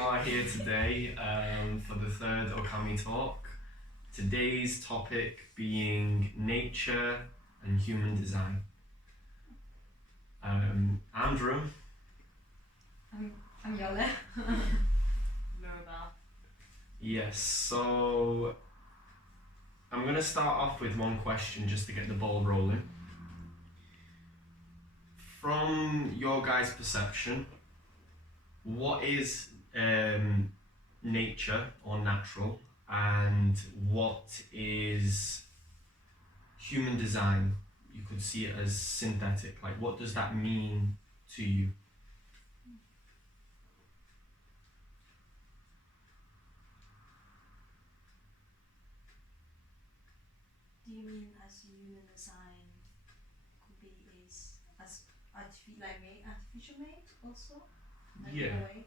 are here today for the third Ōkami talk. Today's topic being nature and human design. Andrew. I'm Iolanda. Mirabel. Yes, so I'm going to start off with one question just to get the ball rolling. From your guys' perception, what is nature or natural, and what is human design? You could see it as synthetic. Like, what does that mean to you? Do you mean as human design could be is as artificial made also? Like Yeah. in a way?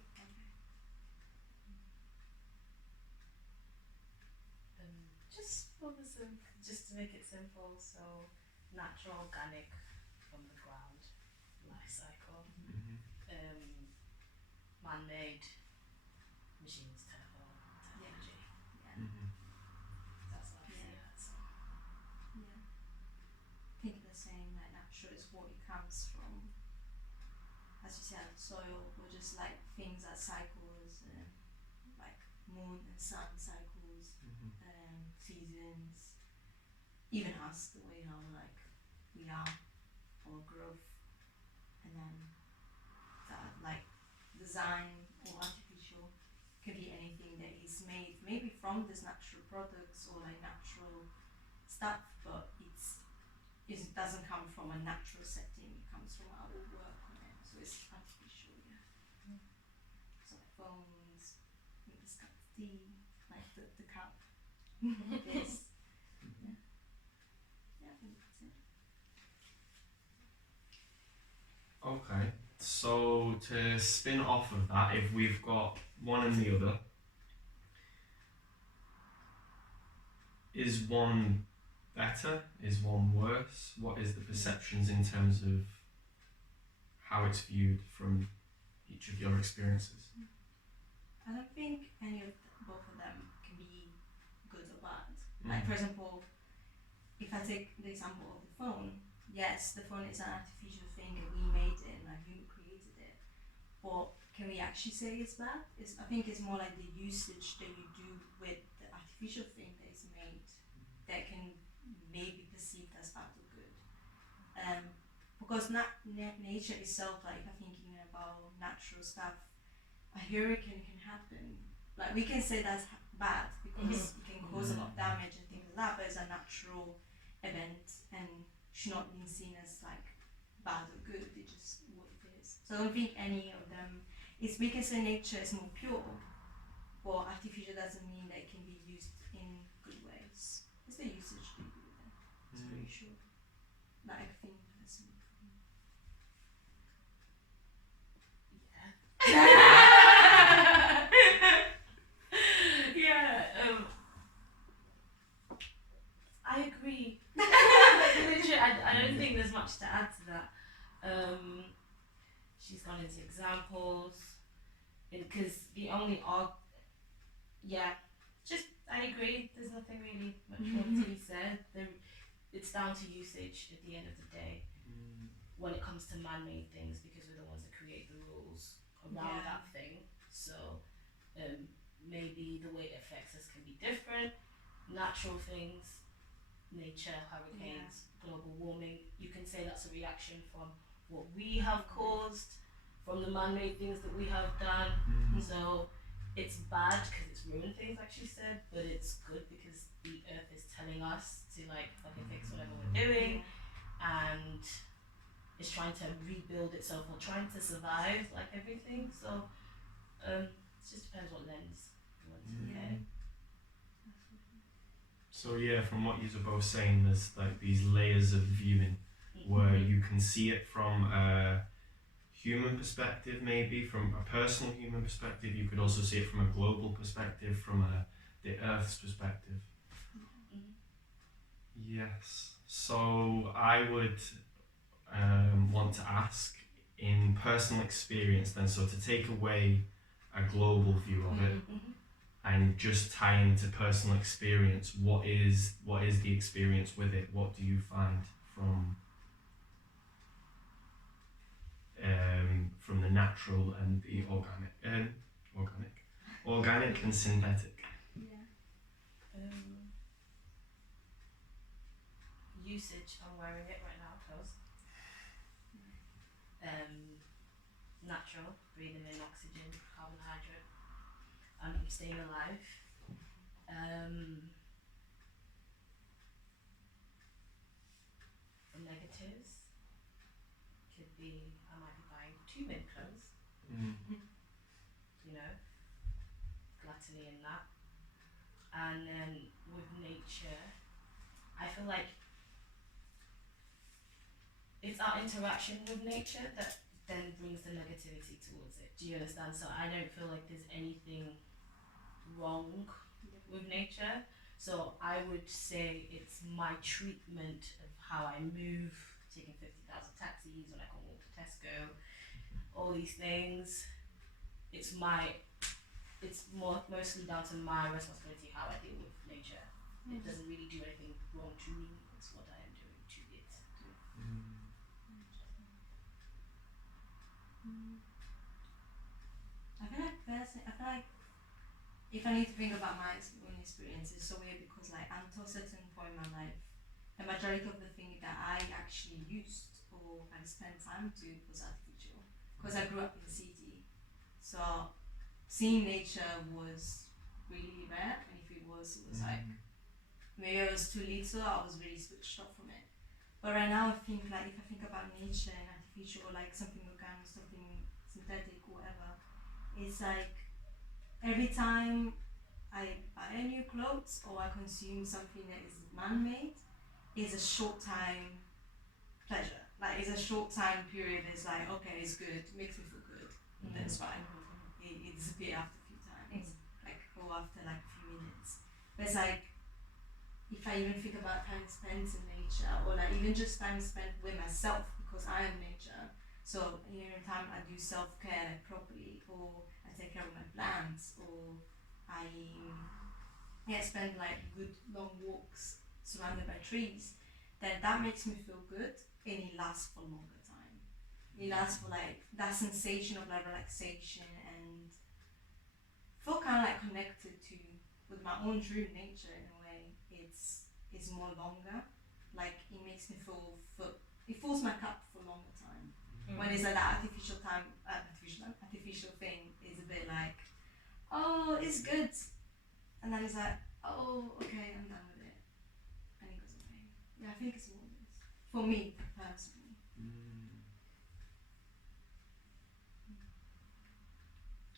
Just to make it simple, so natural, organic, from the ground, life cycle, man-made, machines, technology. That's what I see it. So. Yeah. I think the same, like natural is what it comes from, as you said, soil, or just like things that cycles, like moon and sun cycles, seasons, even us, the way how like we are, our growth, and then that like design or artificial can be anything that is made maybe from these natural products or like natural stuff, but it doesn't come from a natural setting, it comes from our work on it, so it's artificial, yeah. So like phones, maybe this cup of tea, like the cup, this. Yeah, I think that's it. Okay, so to spin off of that, if we've got one and the other, is one better? Is one worse? What is the perceptions in terms of how it's viewed from each of your experiences? I don't think any of both of them can be good or bad. Like for example, if I take the example of the phone, yes, the phone is an artificial thing and we made it and like you created it. But can we actually say it's bad? I think it's more like the usage that you do with the artificial thing that is made that can maybe perceived as bad or good. Because nature itself, like I'm thinking about natural stuff, a hurricane can happen. Like we can say that's bad because it can cause a lot of damage and things like that, but it's a natural event and should not be seen as like bad or good. It's just what it is. So I don't think any of them is. We can say nature is more pure, but artificial doesn't mean that it can be used in good ways. It's the usage that you do with it. It's pretty sure. Like I think that's it. I agree. Literally, I don't think there's much to add to that. She's gone into examples, because the only I agree. There's nothing really much more to be said. It's down to usage at the end of the day. When it comes to man-made things, because we're the ones that create the rules around that thing. So maybe the way it affects us can be different. Natural things, nature, hurricanes, global warming, you can say that's a reaction from what we have caused, from the man-made things that we have done. So it's bad because it's ruined things, like she said, but it's good because the earth is telling us to like fucking fix whatever we're doing, and it's trying to rebuild itself or trying to survive, like everything. So it just depends what lens you want to look at it. So yeah, from what you're both saying, there's like these layers of viewing where you can see it from a human perspective, maybe from a personal human perspective. You could also see it from a global perspective, from the Earth's perspective. Yes. So I would want to ask, in personal experience then, so to take away a global view of it, and just tie into personal experience. What is the experience with it? What do you find from the natural and the organic and synthetic? Yeah. Usage. I'm wearing it right now. Clothes. Natural, breathing in oxygen, carbohydrate, and I'm staying alive. The negatives could be I might be buying too many clothes, you know, gluttony in that. And then with nature, I feel like it's our interaction with nature that then brings the negativity towards it. Do you understand? So I don't feel like there's anything wrong with nature. So I would say it's my treatment of how I move, taking 50,000 taxis when I can walk to Tesco, all these things. It's mostly down to my responsibility how I deal with nature. It doesn't really do anything wrong to me. It's what I am doing to it. I feel like if I need to think about my own experience, it's so weird because like until a certain point in my life, the majority of the thing that I actually used or I spent time to was artificial because I grew up in the city. So seeing nature was really rare, and if it was like maybe I was too little, I was really switched off from it. But right now I think like if I think about nature and artificial or like something organic, something synthetic, whatever, it's like every time I buy new clothes or I consume something that is man-made, it's a short time pleasure. Like it's a short time period. It's like okay, it's good, makes me feel good, that's fine. It disappears after a few times, like or after like a few minutes. But it's like if I even think about time spent in nature or like even just time spent with myself because I am nature. So in time I do self-care like properly, or I take care of my plants, or I spend like good long walks surrounded by trees, then that makes me feel good and it lasts for longer time. It lasts for like that sensation of like relaxation and feel kind of like connected to with my own true nature in a way. It's more longer. Like it makes me feel it fills my cup for longer time. When it's like that artificial thing is a bit like, oh, it's good, and then it's like, oh, okay, I'm done with it, and it goes away. Yeah, I think it's more this for me personally.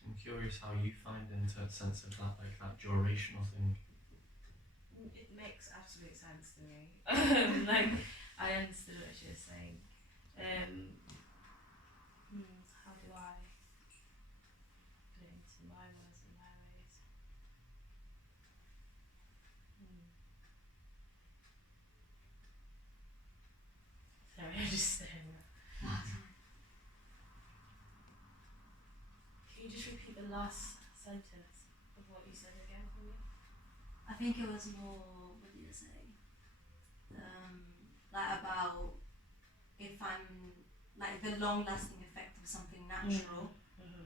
I'm curious how you find into a sense of that, like that durational thing. It makes absolute sense to me. Like I understood what she was saying. How do I put it into my words and my ways? Sorry, I'm just staring at. Can you just repeat the last sentence of what you said again for me? I think it was more, what did you say? Like about if I'm like the long lasting effect of something natural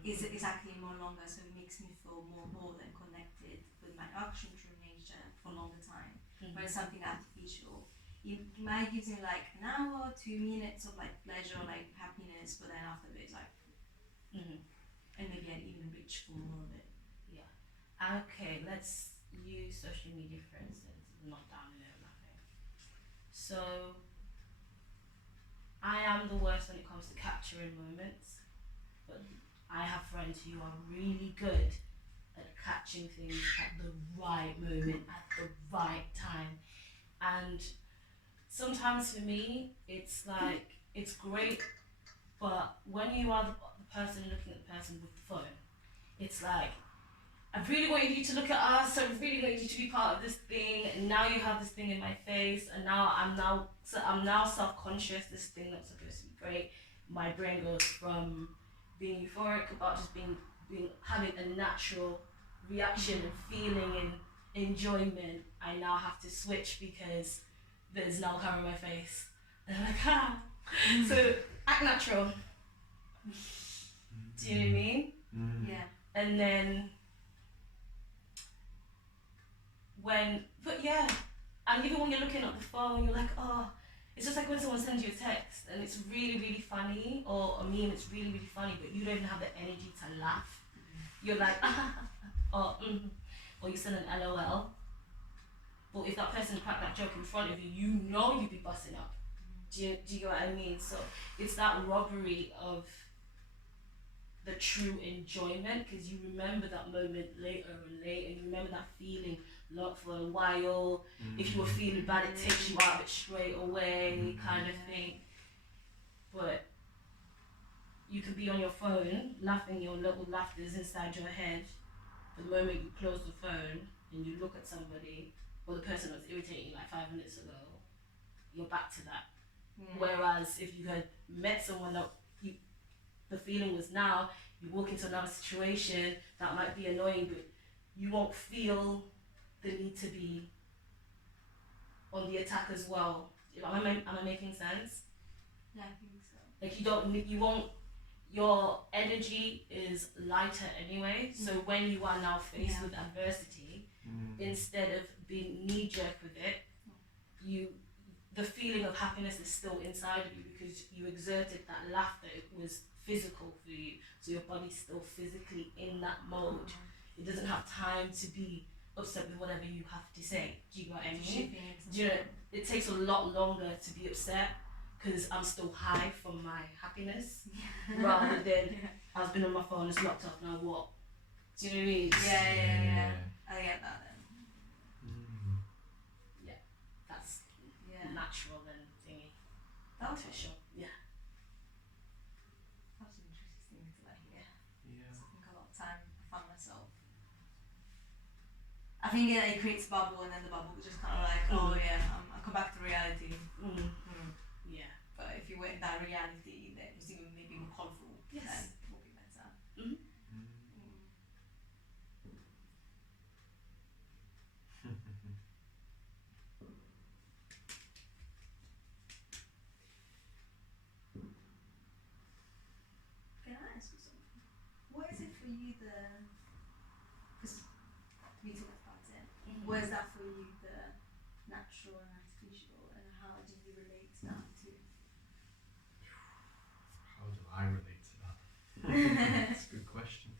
is actually more longer, so it makes me feel more whole and connected with my action through nature for longer time. When it's something artificial, it might give me like an hour, 2 minutes of like pleasure, like happiness, but then after it's like, and maybe I'd even reach for more of it. Yeah. Okay, let's use social media for instance. Not down in it or nothing. So I am the worst when it comes to capturing moments, but I have friends who are really good at catching things at the right moment, at the right time. And sometimes for me, it's like, it's great, but when you are the person looking at the person with the phone, it's like, I really wanted you to look at us, I really wanted you to be part of this thing, and now you have this thing in my face, and now I'm now self-conscious, this thing that's supposed to be great. My brain goes from being euphoric about just being having a natural reaction and feeling and enjoyment, I now have to switch because there's now camera on my face. And I'm like, ha! So act natural. Do you know what I mean? Yeah. And then and even when you're looking at the phone, you're like, oh, it's just like when someone sends you a text and it's really, really funny, or a meme, it's really, really funny, but you don't even have the energy to laugh. You're like, or you send an LOL. But if that person cracked that joke in front of you, you know you'd be busting up. Do you get what I mean? So it's that robbery of the true enjoyment, because you remember that moment later and later, and you remember that feeling not for a while. If you were feeling bad, it takes you out of it straight away, kind of thing. But you could be on your phone laughing your little laughters inside your head. The moment you close the phone and you look at somebody, or the person that was irritating you like 5 minutes ago, you're back to that. Whereas if you had met someone that the feeling was now, you walk into another situation that might be annoying, but you won't feel the need to be on the attack as well. Am I making sense? Yeah, I think so. Like your energy is lighter anyway, so when you are now faced with adversity, instead of being knee-jerk with it, the feeling of happiness is still inside of you because you exerted that laughter. It was physical for you, so your body's still physically in that mode. It doesn't have time to be upset with whatever you have to say. Do you know what I mean? Do you know, it takes a lot longer to be upset because I'm still high from my happiness rather than I've been on my phone, it's locked up, now what? Do you know what I mean? Yeah. I get that then. Yeah, that's natural and thingy. Artificial. Yeah. That's an interesting thing to like hear. Yeah. So I think a lot of time I found myself. I think it creates a bubble, and then the bubble is just kind of like, I come back to reality. Yeah. But if you were in that reality, then it's even maybe more colorful. Yes. Then it will be better. Can I ask you something? What is it for you because we talked about it. What is that for you, the natural and artificial, and how do you relate that to? How do I relate to that? That's a good question.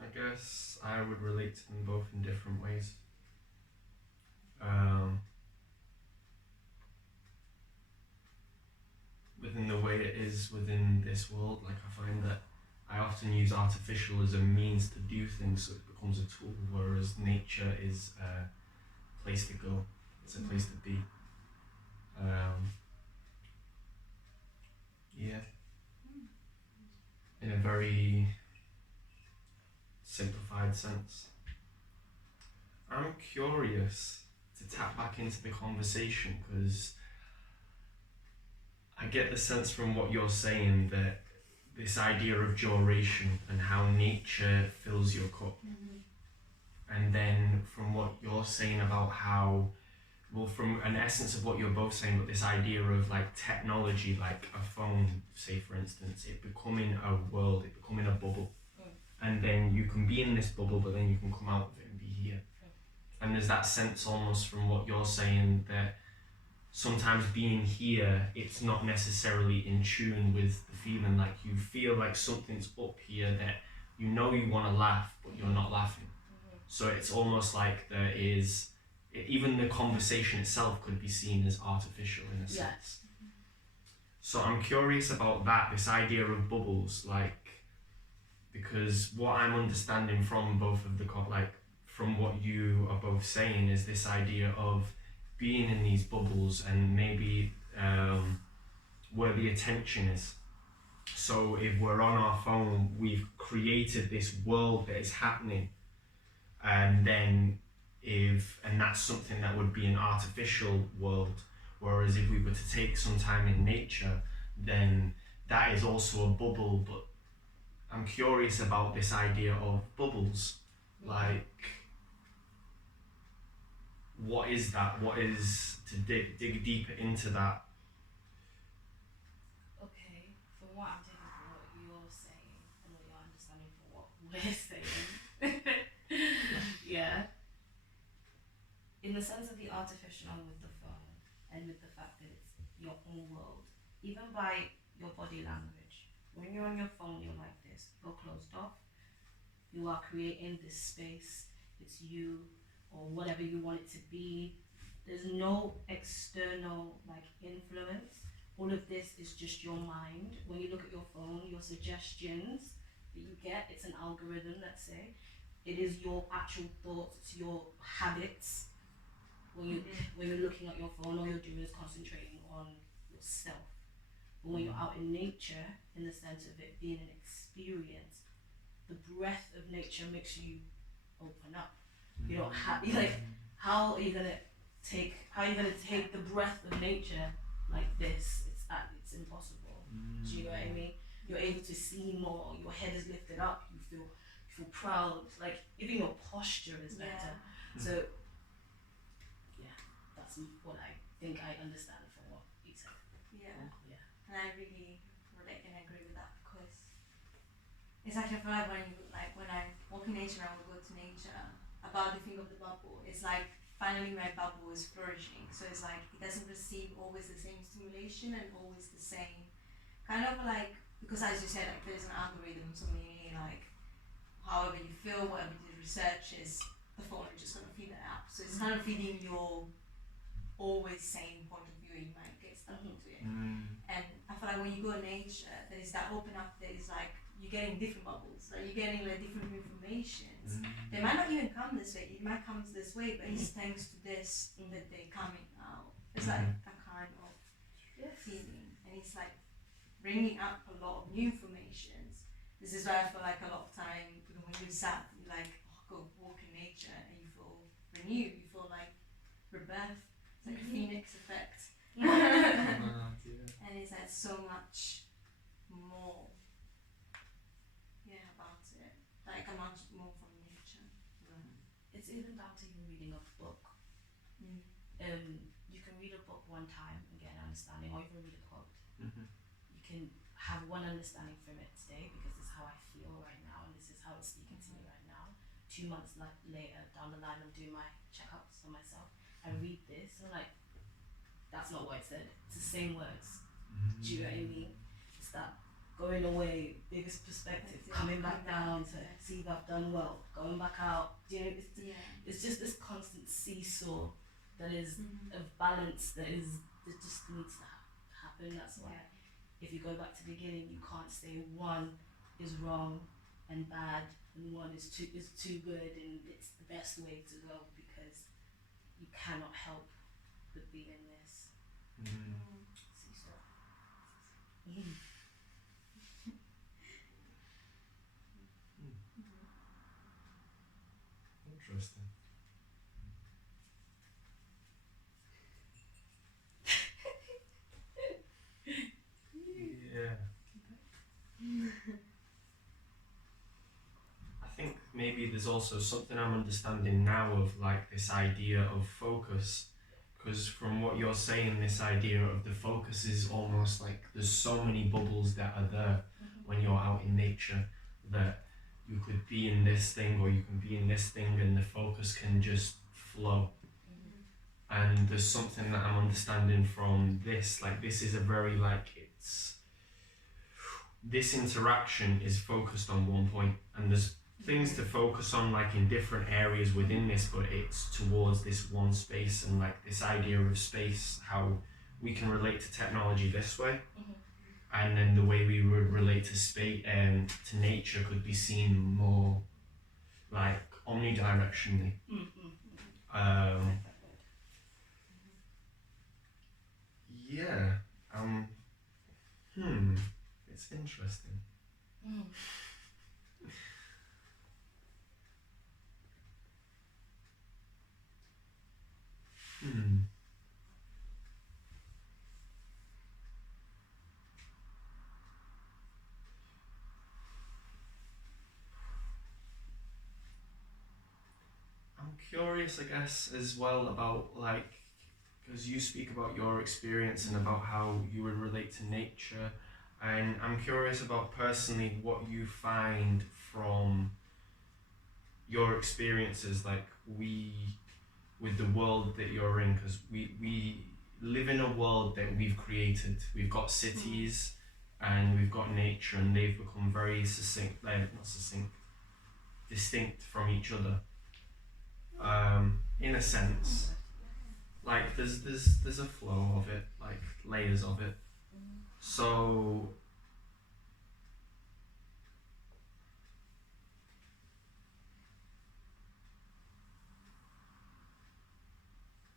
I guess I would relate to them both in different ways. Within the way it is within this world, like I find that I often use artificial as a means to do things, so it becomes a tool, whereas nature is a place to go, it's a place to be. In a very simplified sense. I'm curious to tap back into the conversation because I get the sense from what you're saying that this idea of duration and how nature fills your cup. And then from what you're saying about how, well, from an essence of what you're both saying, but this idea of like technology, like a phone, say for instance, it becoming a world, it becoming a bubble. And then you can be in this bubble, but then you can come out of it and be here. And there's that sense almost from what you're saying that sometimes being here, it's not necessarily in tune with the feeling. Like you feel like something's up here that you know you want to laugh, but you're not laughing. So it's almost like there is, even the conversation itself could be seen as artificial in a sense. So I'm curious about that, this idea of bubbles, like, because what I'm understanding from both of the, like, from what you are both saying is this idea of being in these bubbles and maybe where the attention is. So if we're on our phone, we've created this world that is happening, and then and that's something that would be an artificial world, Whereas if we were to take some time in nature, then that is also a bubble. But I'm curious about this idea of bubbles. Like, what is that? What is, to dig deeper into that? Okay, from what I'm taking from what you're saying and what you're understanding from what we're saying, yeah. In the sense of the artificial with the phone and with the fact that it's your own world, even by your body language, when you're on your phone, you're like this, you're closed off, you are creating this space, it's you or whatever you want it to be. There's no external like influence. All of this is just your mind. When you look at your phone, your suggestions that you get, it's an algorithm, let's say. It is your actual thoughts, it's your habits. When you're looking at your phone, all you're doing is concentrating on yourself. But when you're out in nature, in the sense of it being an experience, the breath of nature makes you open up. You don't have how are you gonna take the breath of nature like this? It's impossible. Do you know what I mean? You're able to see more. Your head is lifted up. You feel proud. Like even your posture is better. So yeah, that's what I think I understand from what you said. Yeah. And I really relate and agree with that, because it's like I feel like when I walk in nature and I will go to nature, about the thing of the bubble, it's like finally my bubble is flourishing. So it's like it doesn't receive always the same stimulation and always the same kind of like, because as you said, like there's an algorithm, so meaning like however you feel, whatever the research is, the phone is just gonna feed that up. So it's kind of feeding your always same point of view, you might get stuck into it. And I feel like when you go in nature, there is that open up, there is like you're getting different bubbles, like you're getting like different informations. They might not even come this way, it might come this way, but it's thanks to this that they're coming out. It's like a kind of feeling, and it's like bringing up a lot of new informations. This is why I feel like a lot of time when you're sad, you like go walk in nature and you feel renewed, you feel like rebirth. It's like a phoenix effect. And it's like so much more about it. Like a much more from nature. It's even down to you reading a book. You can read a book one time and get an understanding, or even read a quote. You can have one understanding from it today because this is how I feel right now and this is how it's speaking to me right now. 2 months later, down the line, I'm doing my checkups on myself. I read this and I'm like, that's not what it said. It's the same words. Do you know what I mean? It's that going away, biggest perspective, coming back down to see if I've done well, going back out. Do you know, it's just this constant seesaw that is of balance that just needs to happen. That's why if you go back to the beginning, you can't say one is wrong and bad and one is too good and it's the best way to go, because you cannot help but be in this seesaw. Interesting. Yeah. I think maybe there's also something I'm understanding now of like this idea of focus, because from what you're saying, this idea of the focus is almost like there's so many bubbles that are there when you're out in nature, that you could be in this thing or you can be in this thing and the focus can just flow. And there's something that I'm understanding from this, like this is a very like, this interaction is focused on one point and there's things to focus on like in different areas within this, but it's towards this one space. And like this idea of space, how we can relate to technology this way, and then the way we would relate to space and to nature could be seen more like omnidirectionally. It's interesting. curious, I guess, as well about like, because you speak about your experience and about how you would relate to nature, and I'm curious about personally what you find from your experiences, like with the world that you're in, because we live in a world that we've created. We've got cities and we've got nature, and they've become very succinct, not succinct, distinct from each other. In a sense, like there's a flow of it, like layers of it. So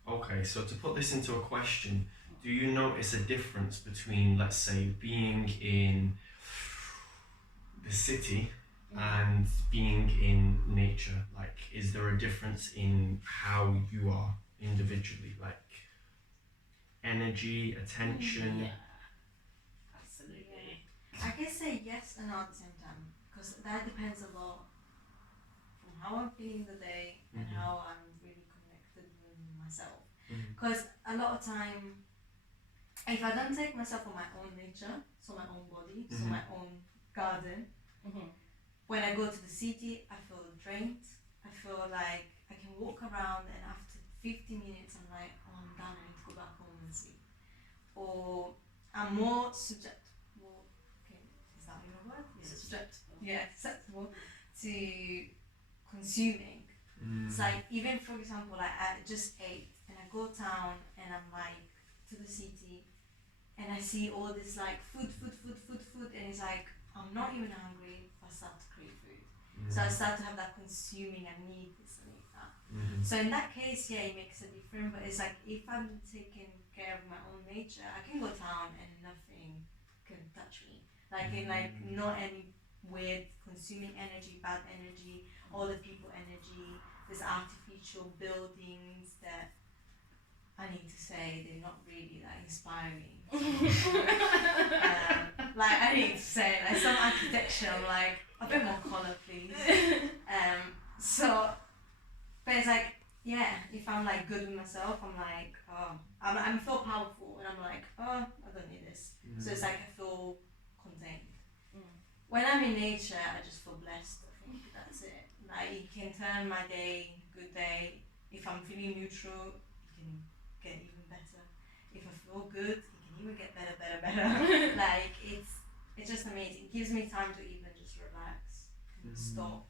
okay, so to put this into a question, do you notice a difference between, let's say, being in the city and being in nature? Like, is there a difference in how you are individually? Like, energy, attention? Yeah, absolutely. I can say yes and no at the same time, because that depends a lot from how I'm feeling the day and how I'm really connected with myself. Because a lot of time, if I don't take myself on my own nature, so my own body, so my own garden, when I go to the city, I feel drained. I feel like I can walk around and after 50 minutes I'm like, oh, I'm done, I need to go back home and sleep. Or I'm more susceptible, okay, is that even a word? Yeah, susceptible to consuming. It's like, even for example, like I just ate and I go town and I'm like to the city and I see all this like food, and it's like I'm not even hungry, I start to crave food. So I start to have that consuming, I need this, I need that. So in that case, yeah, it makes a difference, but it's like if I'm taking care of my own nature, I can go town and nothing can touch me. Like in like not any weird consuming energy, bad energy, all the people energy, there's artificial buildings that I need to say they're not really that inspiring. Like I need to say like some architecture, I'm like a bit more colour please. So but it's like, yeah, if I'm like good with myself, I'm like, oh, I feel powerful and I'm like, oh, I don't need this. So it's like I feel contained. When I'm in nature, I just feel blessed. I think that's it. Like it can turn my day, good day. If I'm feeling neutral, it can get even better. If I feel good, it can even get better. Like it's just amazing. It gives me time to even just relax and stop.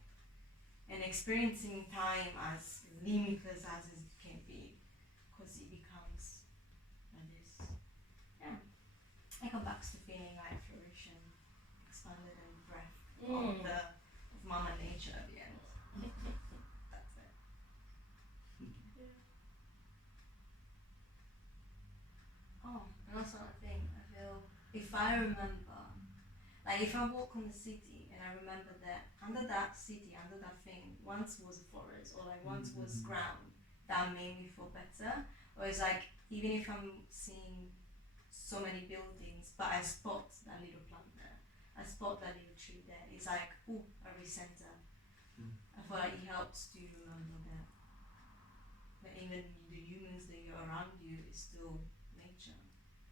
And experiencing time as limitless as it can be, because it becomes like this. Yeah. I come back to feeling like flourishing, expanded and breath of Mama Nature at the end. That's it. Oh, and also I think I feel if I remember, like if I walk on the city and I remember that under that city, under that thing, once was a forest or like once was ground, that made me feel better. Or it's like even if I'm seeing so many buildings, but I spot that little plant there, I spot that little tree there. It's like, ooh, a recenter. I feel like it helps to remember that even the humans that you're around you is still nature.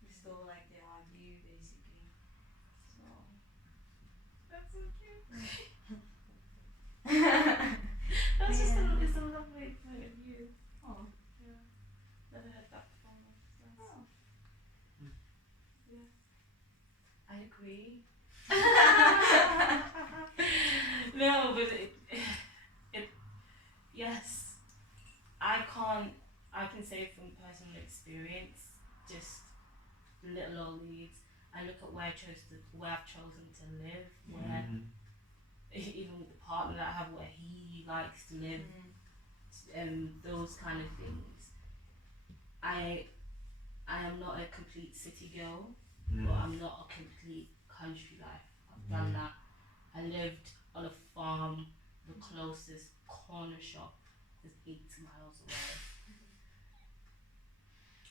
It's still like they are you basically. So That's so cute. That's just it's a lovely point of view. oh, Yeah. Never heard that before. That's nice. oh. Yeah. I agree. No, but it yes. I can say from personal experience, just little old leads. I look at where I've chosen to live, where even with the partner that I have, where he likes to live, and those kind of things. I am not a complete city girl, but I'm not a complete country life. I've done that. I lived on a farm. The closest corner shop is 8 miles away.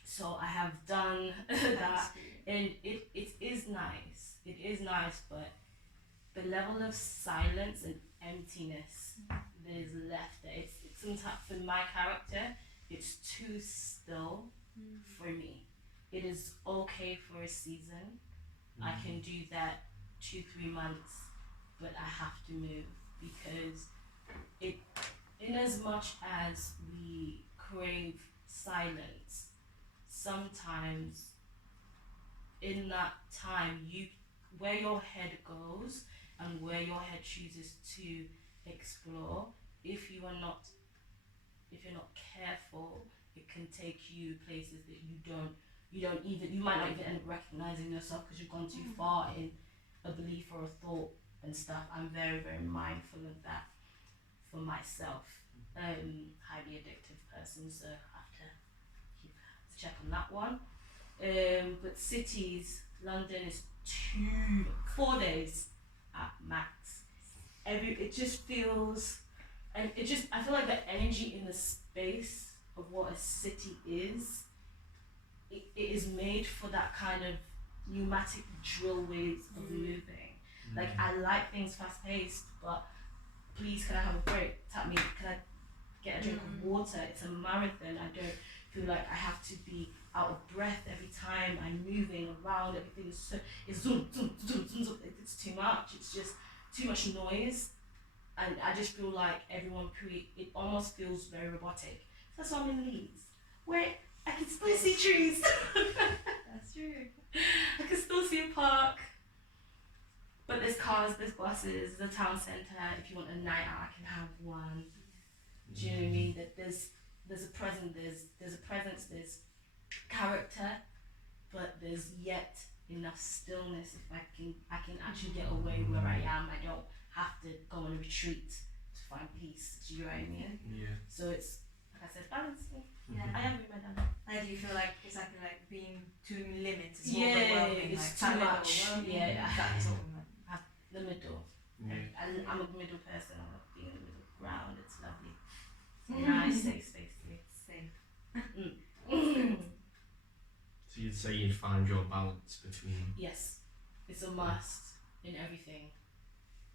So I have done that, and it is nice. It is nice, but the level of silence and emptiness that is left there. It's sometimes for my character, it's too still for me. It is okay for a season. I can do that 2-3 months, but I have to move because in as much as we crave silence, sometimes in that time where your head goes and where your head chooses to explore, if you're not careful, it can take you places that you might not even end up recognizing yourself because you've gone too far in a belief or a thought and stuff. I'm very, very mindful of that for myself. Highly addictive person, so I have to check on that one. But cities, London is 4 days at max. It just feels, and I feel like the energy in the space of what a city is, it is made for that kind of pneumatic drill ways of moving. Like, I like things fast paced, but please, can I have a break? Tap me, can I get a drink of water? It's a marathon. I don't feel like I have to be out of breath every time I'm moving around. Everything is it's zoom, zoom, zoom, zoom, zoom. It's too much. It's just too much noise. And I just feel like it almost feels very robotic. That's why I'm in Leeds, where I can still see trees. That's true. I can still see a park. But there's cars, there's buses, the town centre. If you want a night out, I can have one. Do you know what I mean? That there's a presence, there's character, but there's yet enough stillness. If I can actually get away where I am, I don't have to go on a retreat to find peace. Do you know what I mean? Yeah. So it's, like I said, balancing. Yeah. I am with my dad. Like, do you feel like exactly like being too limited? It's Yeah, overwhelming, it's like, too much. overwhelming. Yeah, That's all. the middle. Yeah. I'm a middle person. I love being in the middle ground. It's lovely. It's a nice, safe space to be. Safe. So you'd say you'd find your balance between. Yes, it's a must in everything.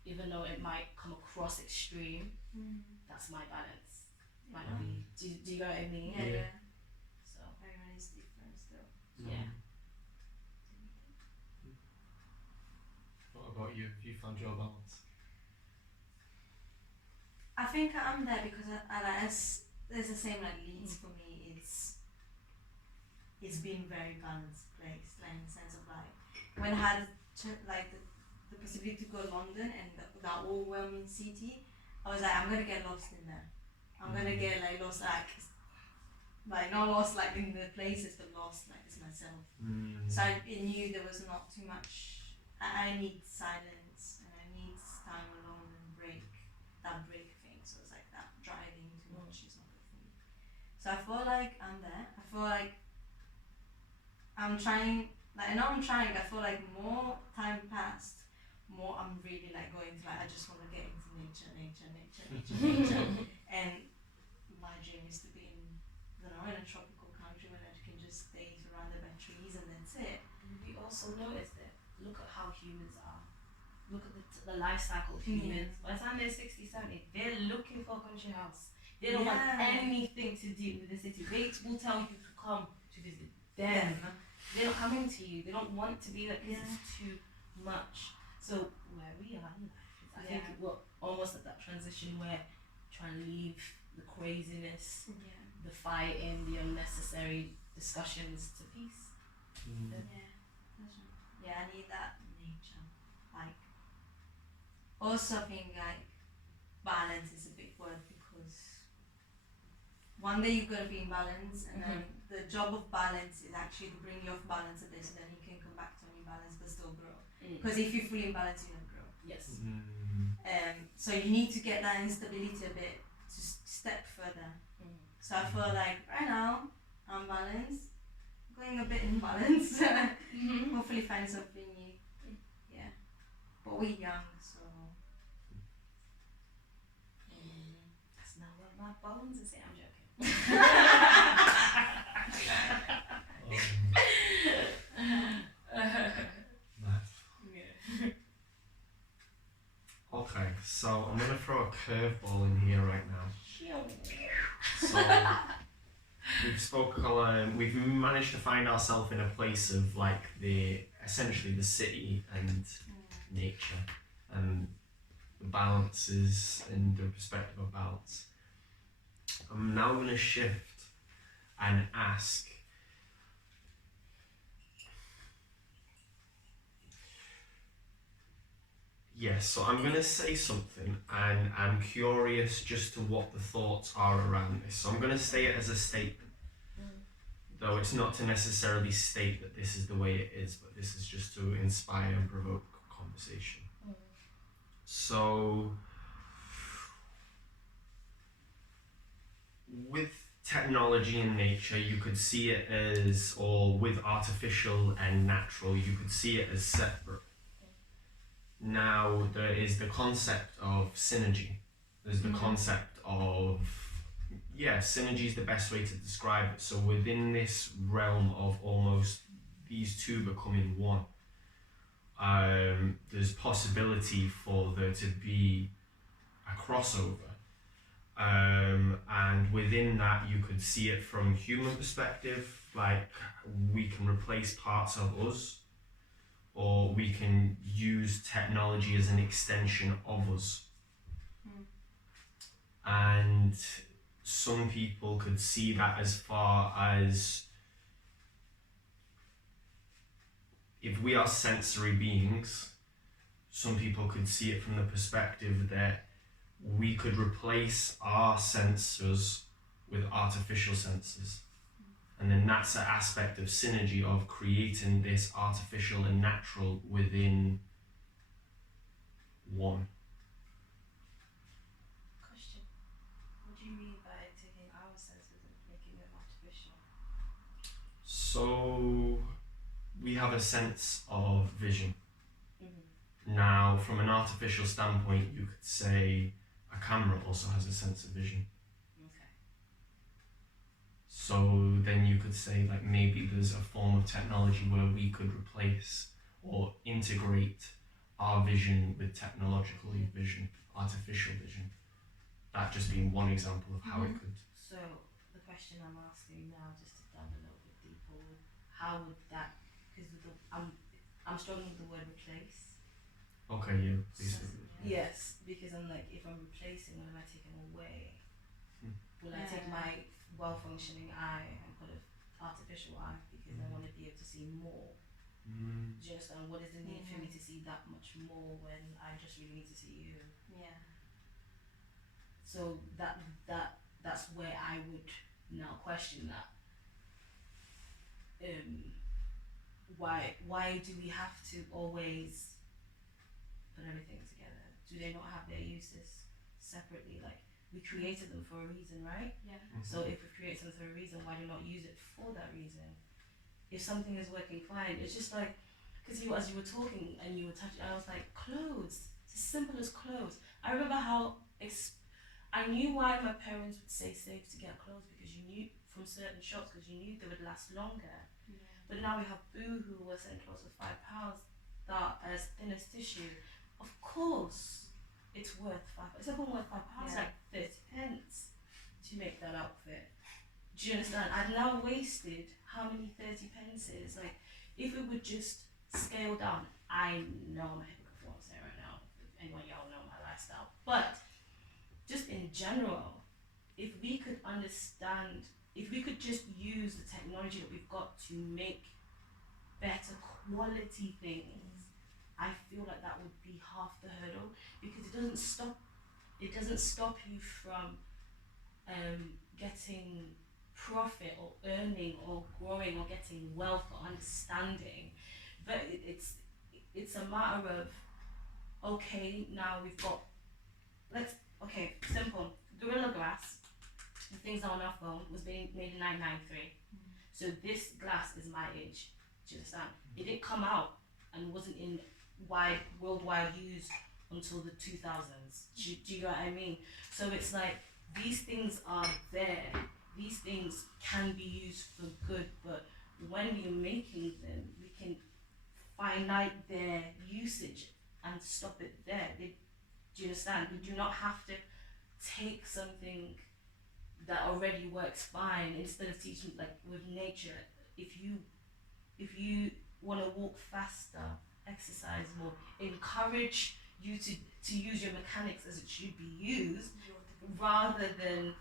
Even though it might come across extreme, that's my balance. Might not be. Do you get what I mean? Yeah, yeah. So Everyone is different still. yeah. What about you? Have you found your balance? I think I'm there because there's the same like Leeds for me. It's been very balanced place, like in the sense of like when I had the possibility to go to London and that overwhelming city, I was like, I'm gonna get lost in there. I'm gonna get like lost like not lost like in the places, but lost like as myself. So I knew there was not too much. I need silence and I need time alone and that break thing. So it's like that driving too much is not good for me. So I feel like I'm there. I feel like I'm trying. Like I know I'm trying. I feel like more time passed, more I'm really like going to like I just want to get into nature. And my dream is to be in a tropical country where I can just stay surrounded by trees and that's it. We also noticed that. Look at how humans are. Look at the life cycle of humans. By the time they're 60, 70, they're looking for a country house. They don't want anything to do with the city. They will tell you to come to visit them. They're not coming to you. They don't want to be like, because it's too much. So where we are in life, I think we're almost at that transition where trying to leave the craziness, the fighting, the unnecessary discussions to peace. Yeah, I need that nature. Like, also I think like balance is a big word because one day you're gonna be in balance, and then the job of balance is actually to bring you off balance a bit, so then you can come back to a new balance but still grow. Because if you're fully in balance, you don't grow. Yes. So you need to get that instability a bit to step further. So I feel like right now I'm balanced. Going a bit in balance. Hopefully find something new. Yeah. But we're young, so. That's not what my bones is saying. I'm joking. Okay, so So I'm gonna throw a curveball in here right now. So we've managed to find ourselves in a place of like essentially the city and nature and the balances and the perspective of balance. I'm now gonna shift and ask, yes, so I'm going to say something and I'm curious just to what the thoughts are around this. So I'm going to say it as a statement, though it's not to necessarily state that this is the way it is, but this is just to inspire and provoke conversation. So, with technology and nature, you could see it as, or with artificial and natural, you could see it as separate. Now there is the concept of synergy. There's the concept of, synergy is the best way to describe it. So within this realm of almost these two becoming one, there's possibility for there to be a crossover. And within that you could see it from human perspective, like we can replace parts of us, or we can use technology as an extension of us. And some people could see that as far as if we are sensory beings, some people could see it from the perspective that we could replace our sensors with artificial sensors. And then that's an aspect of synergy, of creating this artificial and natural within one. Question. What do you mean by taking our senses and making them artificial? So we have a sense of vision. Now, from an artificial standpoint, you could say a camera also has a sense of vision. Okay. So then you could say like maybe there's a form of technology where we could replace or integrate our vision with technological vision, artificial vision. That just being one example of how it could. So the question I'm asking now, just to dive a little bit deeper, how would that? Because I'm struggling with the word replace. Okay, yeah, basically. Yes, because I'm like, if I'm replacing, what am I taking away? Will I take my well-functioning eye and put an artificial eye because I want to be able to see more? Do you understand? What is the need for me to see that much more when I just really need to see you? Yeah. So that's where I would now question that. Why do we have to always put everything together? Do they not have their uses separately? Like, we created them for a reason, right? Yeah. So if we create something for a reason, why do we not use it for that reason? If something is working fine, it's just like, because as you were talking and you were touching, I was like, clothes. It's as simple as clothes. I remember how I knew why my parents would say save to get clothes, because you knew from certain shops, because you knew they would last longer. But now we have Boohoo, we're selling clothes for £5 that are as thin as tissue. Of course, it's worth £5. It's not worth £5. It's like 30 pence to make that outfit. Do you understand? I've now wasted how many 30 pences? Like, if we would just scale down, I know I'm a hypocrite for what I'm saying right now. If anyone y'all know my lifestyle, but just in general, if we could understand, if we could just use the technology that we've got to make better quality things, I feel like that would be half the hurdle, because it doesn't stop you from getting profit or earning or growing or getting wealth or understanding, but it's a matter of, okay, now we've got, simple, Gorilla Glass, the things that are on our phone, was made in 1993. So this glass is my age. Do you understand? It didn't come out and wasn't in worldwide use until the 2000s. Do you get what I mean? So it's like, these things are there. These things can be used for good, but when you're making them, we can finite their usage and stop it there. Do you understand? You do not have to take something that already works fine instead of teaching, like with nature. If you want to walk faster, exercise more, encourage you to use your mechanics as it should be used, rather than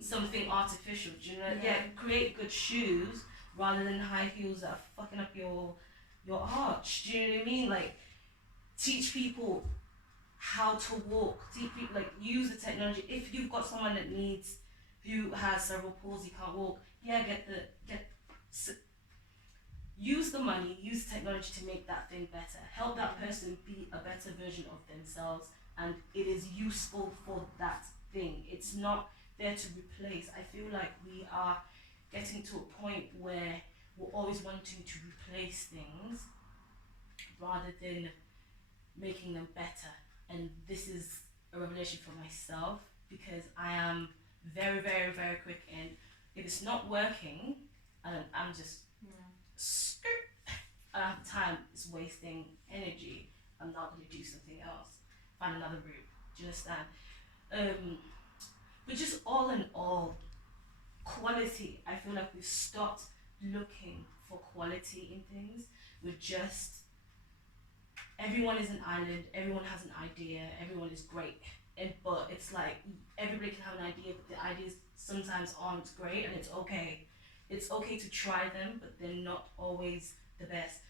something artificial. Do you know? Yeah, create good shoes rather than high heels that are fucking up your arch. Do you know what I mean? Like, teach people how to walk. Teach people, like, use the technology. If you've got someone that who has cerebral palsy, can't walk, use the money, use technology to make that thing better. Help that person be a better version of themselves, and it is useful for that thing. It's not there to replace. I feel like we are getting to a point where we're always wanting to replace things rather than making them better. And this is a revelation for myself, because I am very, very, very quick in, if it's not working, I'm just I don't have time, it's wasting energy, I'm not going to do something else, find another route. Do you understand? But just all in all, quality, I feel like we've stopped looking for quality in things. We're just, everyone is an island, everyone has an idea, everyone is great. But it's like, everybody can have an idea, but the ideas sometimes aren't great, and it's okay. It's okay to try them, but they're not always the best.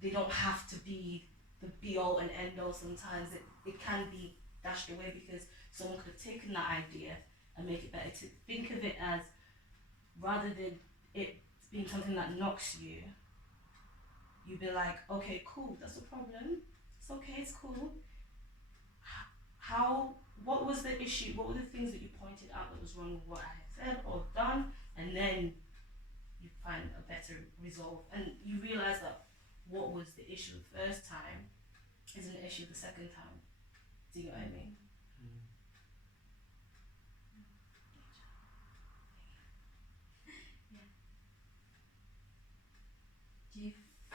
They don't have to be the be all and end all. Sometimes it can be dashed away because someone could have taken that idea and make it better. To think of it as, rather than it being something that knocks you, you'd be like, okay, cool, that's a problem. It's okay, it's cool. What was the issue? What were the things that you pointed out that was wrong with what I had said or done? And then you find a better resolve. And you realize that what was the issue the first time isn't an issue the second time. Do you know what I mean? Do you, I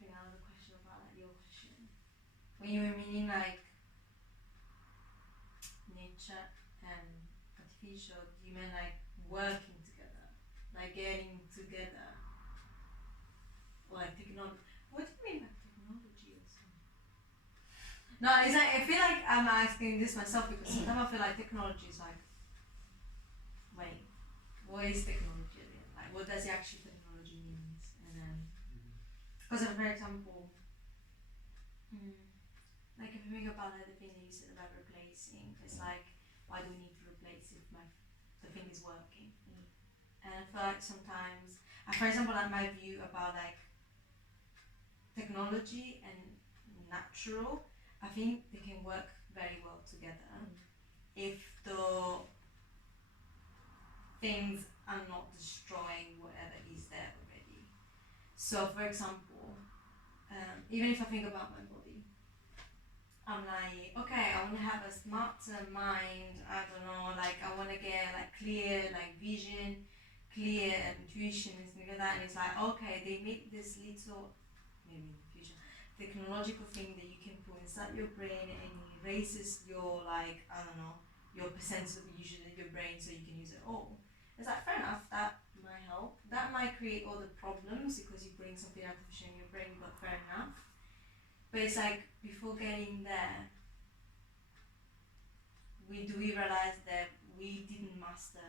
think another question about like your question. When you were meaning like nature and artificial, you meant like working together, like getting together, or like technology. What do you mean by technology or something? No, it's like, I feel like I'm asking this myself because sometimes I feel like technology is like, wait, what is technology? Like, what does the actual technology mean? And then, because for example, like if you think about like the thing that you said about replacing, it's like, why do we need to replace if the thing is working? And I feel like sometimes, for example, like my view about like technology and natural, I think they can work very well together if the things are not destroying whatever is there already. So for example, even if I think about my body, I'm like, okay, I want to have a smarter mind, I don't know, like I want to get like clear like vision, clear intuition and things like that, and it's like, okay, they make this little, maybe in the future, technological thing that you can put inside your brain and it erases your like, I don't know, your percentage of usage in your brain so you can use it all. It's like, fair enough, that might help. That might create all the problems because you bring something artificial in your brain, but fair enough. But it's like, before getting there, we realize that we didn't master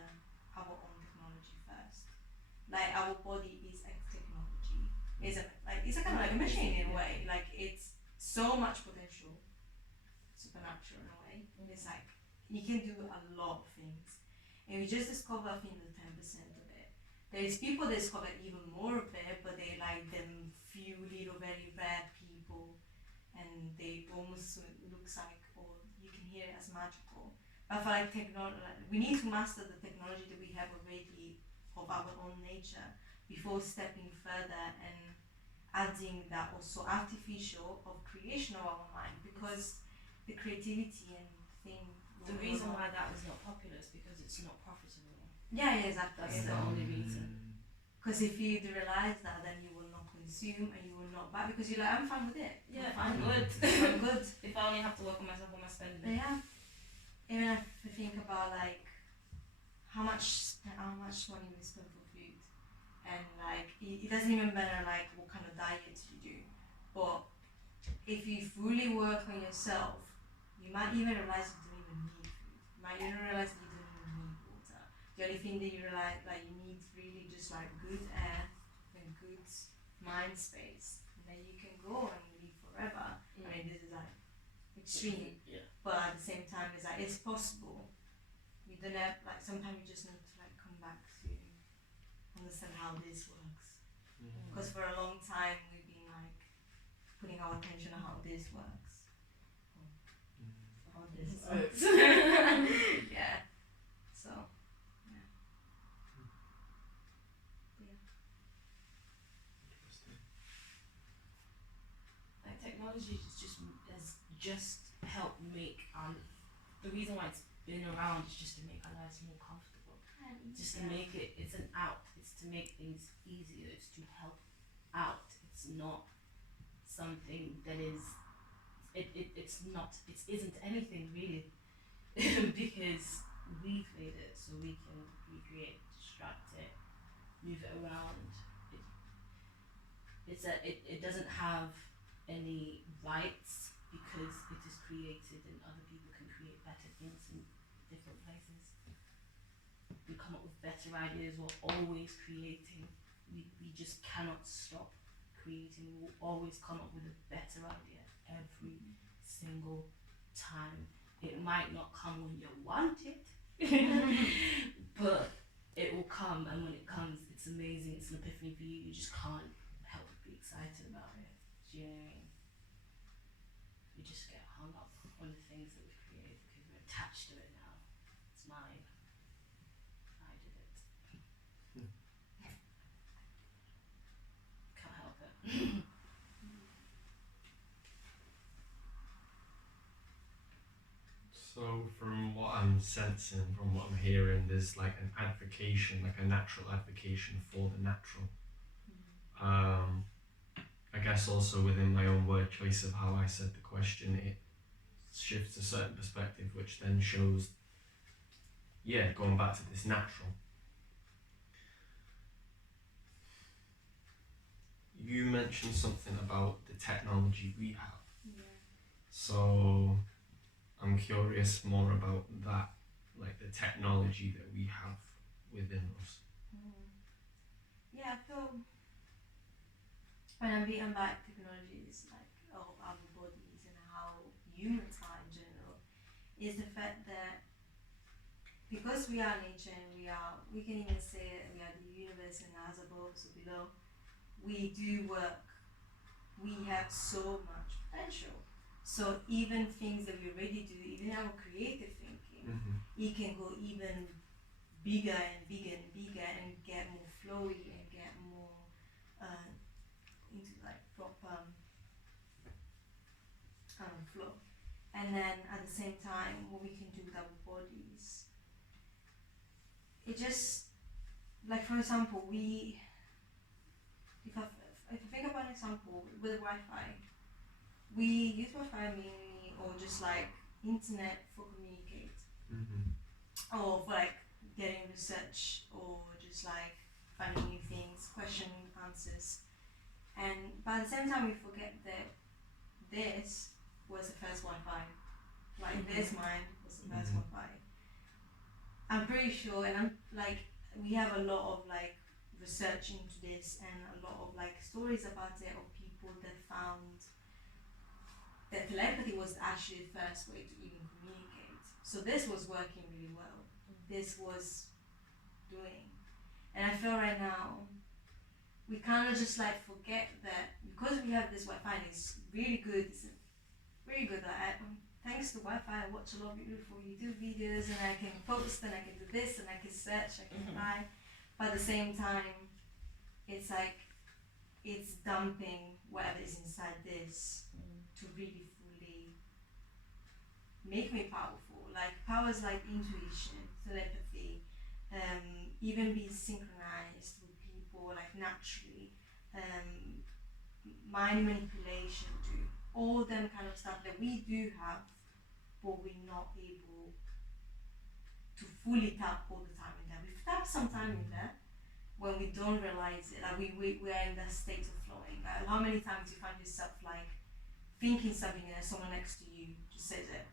our own technology first. Like our body is a technology. It's a kind of like a machine in a way. Like it's so much potential, supernatural in a way. It's like you can do a lot of things, and we just discover I think the 10% of it. There's people that discover even more of it, but they like them few little very rare people, and they almost looks like, or you can hear it as magical. But for like we need to master the technology that we have already of our own nature before stepping further and adding that also artificial of creation of our mind, because the creativity and thing. The reason why that was not popular is because it's not profitable. Yeah, exactly. That's the only reason. Because if you realize that, then you will not continue consume and you will not buy because you're like, I'm fine with it. Yeah, I'm I'm fine. good. I'm good. If I only have to work on myself, on my spending. Yeah. Even if I think about like how much money we spend for food, and like it doesn't even matter like what kind of diet you do, but if you fully work on yourself, you might even realize you don't even need food. You might even realize that you don't even need water. The only thing that you realize like you need really just like good air and good mind space, and then you can go and live forever. I mean, this is like extreme. Yeah. But at the same time, it's like it's possible. You don't have like sometimes you just need to like come back to understand how this works. Because for a long time we've been like putting our attention on how this works. How this works. Yeah. So yeah. Like technology has just helped make the reason why it's been around is just to make our lives more comfortable. Just to make it's an out. It's to make things easier. It's to help out. It's not something that is. It's not. It isn't anything really, because we've made it so we can recreate, distract it, move it around. It doesn't have any rights because it is created and other people can create better things in different places. We come up with better ideas. We're always creating. We just cannot stop creating. We will always come up with a better idea every single time. It might not come when you want it, but it will come, and when it comes, it's amazing. It's an epiphany for you. You just can't help but be excited about it. Do you know what I mean? We just get hung up on the things that we create because we're attached to it now. It's mine. I did it. Can't help it. So from what I'm sensing, from what I'm hearing, there's like an advocation, like a natural advocation for the natural. I guess also within my own word choice of how I said the question, it shifts a certain perspective, which then shows, going back to this natural. You mentioned something about the technology we have. Yeah. So I'm curious more about that, like the technology that we have within us. Yeah, I feel when I'm beaten back technologies like of our bodies and how humans are in general, is the fact that because we are nature and we can even say we are the universe and as above so below, we do work. We have so much potential. So even things that we already do, even our creative thinking, it can go even bigger and bigger and bigger and get more flowy and get more into like proper flow. And then at the same time, what we can do with our bodies, it just like for example, if I think about an example with Wi-Fi, we use Wi-Fi mainly or just like internet for communicate, or for like getting research or just like finding new things, questioning answers. And by the same time, we forget that this was the first Wi-Fi. Like this mine was the first Wi-Fi. I'm pretty sure, and I'm like, we have a lot of like research into this and a lot of like stories about it of people that found that telepathy was actually the first way to even communicate. So this was working really well. This was doing. And I feel right now, we kind of just like forget that because we have this Wi-Fi and it's really good, that thanks to Wi-Fi I watch a lot of beautiful YouTube videos and I can post and I can do this and I can search, I can buy. But at the same time, it's like, it's dumping whatever is inside this to really fully make me powerful. Like powers like intuition, telepathy, even be synchronized with people like naturally, mind manipulation, to all them kind of stuff that we do have, but we're not able to fully tap all the time in there. We've tapped some time in there when we don't realize it, like we're in that state of flowing. Like, how many times you find yourself like thinking something and then someone next to you just says it,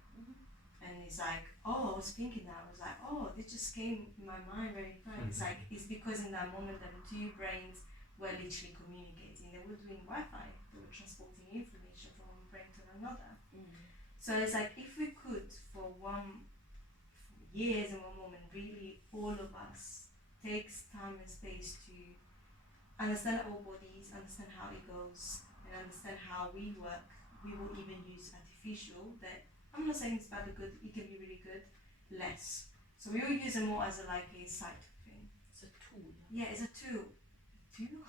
and it's like, oh, I was thinking that. I was like, oh, this just came in my mind very quick. It's like, it's because in that moment that the two brains were literally communicating. They were doing Wi-Fi. They were transporting information from one brain to another. So it's like, if we could for years in one moment, really all of us takes time and space to understand our bodies, understand how it goes, and understand how we work. We will even use artificial, that I'm not saying it's bad or good, it can be really good, less. So we will use it more as a side thing. It's a tool. Yeah, it's a tool. Tool.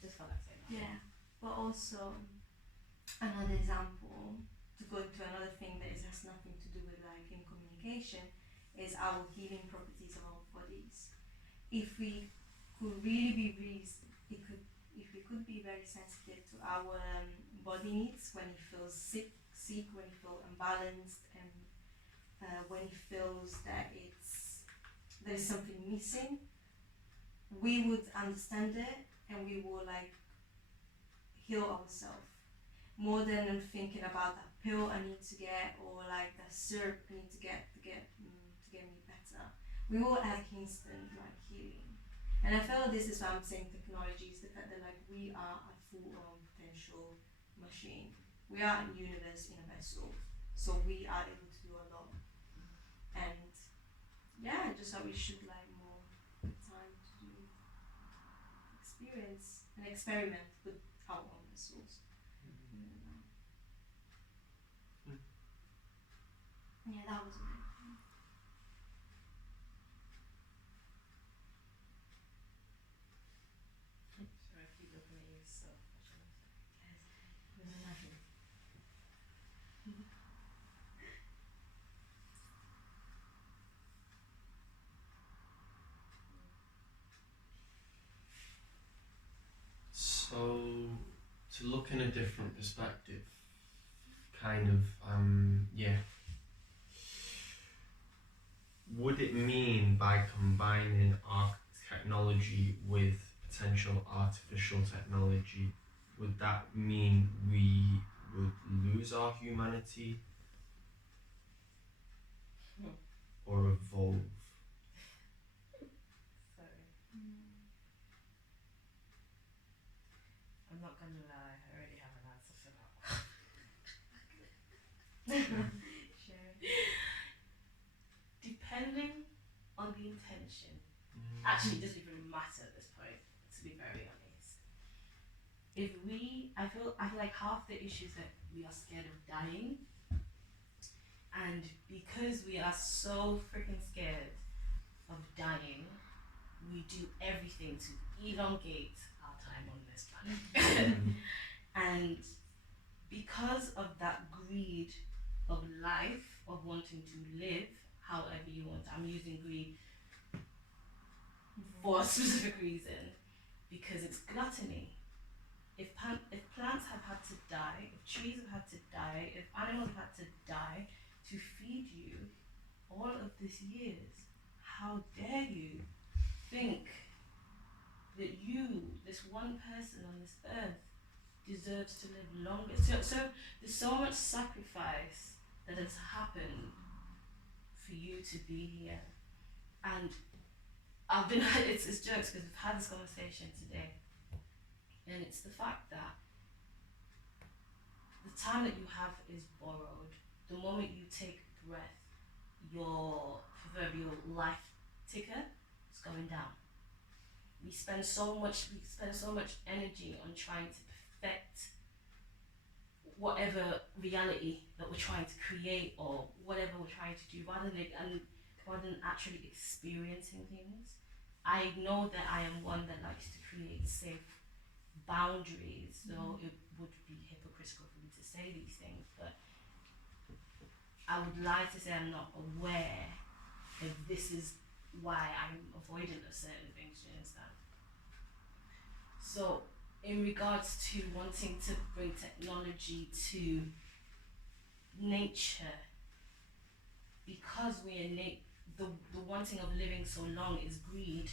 Just felt like saying that. Yeah. But also, another example, to go into another thing that has nothing to do with in communication, is our healing properties of our bodies. If we could really be if we could be very sensitive to our body needs when it feels sick, when it feels unbalanced, and when it feels that there is something missing, we would understand it and we will heal ourselves more than thinking about that pill I need to get or that syrup I need to get me better. We will have instant healing. And I feel this is why I'm saying technology is the fact that we are a full-on potential machine. We are a universe in a vessel, so we are able to do a lot. And yeah, just how we should more time to do experience and experiment with our own vessels. Yeah, that was my thing. Sorry, I keep looking at you so So, to look in a different perspective, would it mean by combining our technology with potential artificial technology, would that mean we would lose our humanity or evolve? sorry. I'm not gonna lie, I already have an answer for that. Sure. Depending on the intention. Actually, it doesn't even matter at this point, to be very honest. I feel like half the issues that we are scared of dying, and because we are so freaking scared of dying, we do everything to elongate our time on this planet. And because of that greed of life, of wanting to live however you want, I'm using greed for a specific reason, because it's gluttony. If plants have had to die, if trees have had to die, if animals have had to die to feed you all of these years, how dare you think that you, this one person on this earth, deserves to live longer? So there's so much sacrifice that has happened for you to be here. And I've been, it's jokes because we've had this conversation today. And it's the fact that the time that you have is borrowed. The moment you take breath, your proverbial life ticker is going down. We spend so much energy on trying to perfect whatever reality that we're trying to create or whatever we're trying to do, rather than actually experiencing things. I know that I am one that likes to create safe boundaries, so it would be hypocritical for me to say these things, but I would like to say I'm not aware if this is why I'm avoidant of certain things, you understand? So in regards to wanting to bring technology to nature, because we're innate, the wanting of living so long is greed.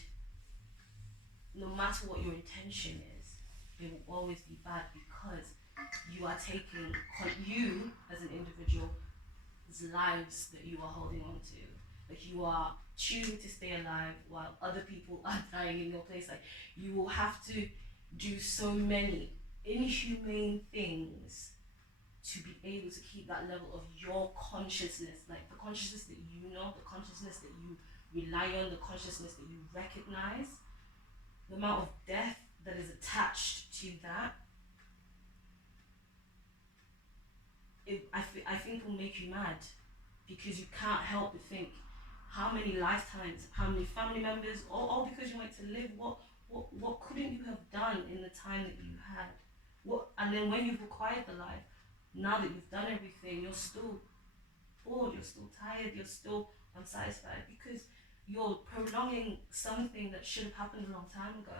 No matter what your intention is, it will always be bad, because you are taking you as an individual's lives that you are holding on to. Like, you are choosing to stay alive while other people are dying in your place. Like, you will have to do so many inhumane things to be able to keep that level of your consciousness, like the consciousness that you know, the consciousness that you rely on, the consciousness that you recognize. The amount of death that is attached to that, I think will make you mad, because you can't help but think how many lifetimes, how many family members, all because you went to live. What couldn't you have done in the time that you had? And then when you've acquired the life, now that you've done everything, you're still bored, you're still tired, you're still unsatisfied, because you're prolonging something that should have happened a long time ago.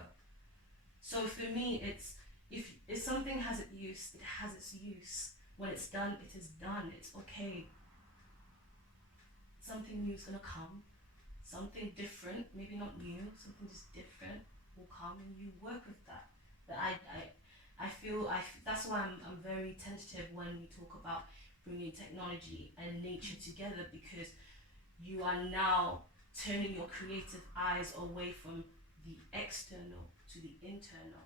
So for me, it's, if something has its use, it has its use. When it's done, it is done. It's okay. Something new is gonna come. Something different, maybe not new, something just different will come, and you work with that. But I feel that's why I'm very tentative when we talk about bringing technology and nature together, because you are now turning your creative eyes away from the external to the internal,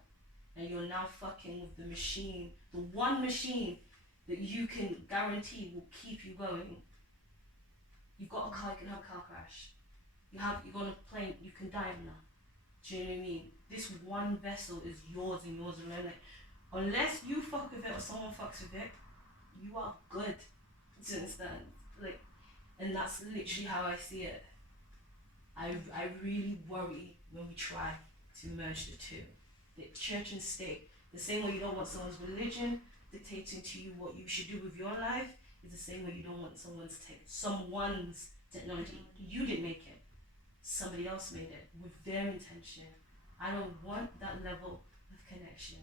and you're now fucking with the machine, the one machine that you can guarantee will keep you going. You've got a car, you can have a car crash. You're on a plane, you can die now. Do you know what I mean? This one vessel is yours and yours alone. Like, unless you fuck with it or someone fucks with it, you are good. Do you understand? Like, and that's literally how I see it. I really worry when we try to merge the two. The church and state. The same way you don't want someone's religion dictating to you what you should do with your life, is the same way you don't want someone's technology. You didn't make it. Somebody else made it with their intention. I don't want that level of connection.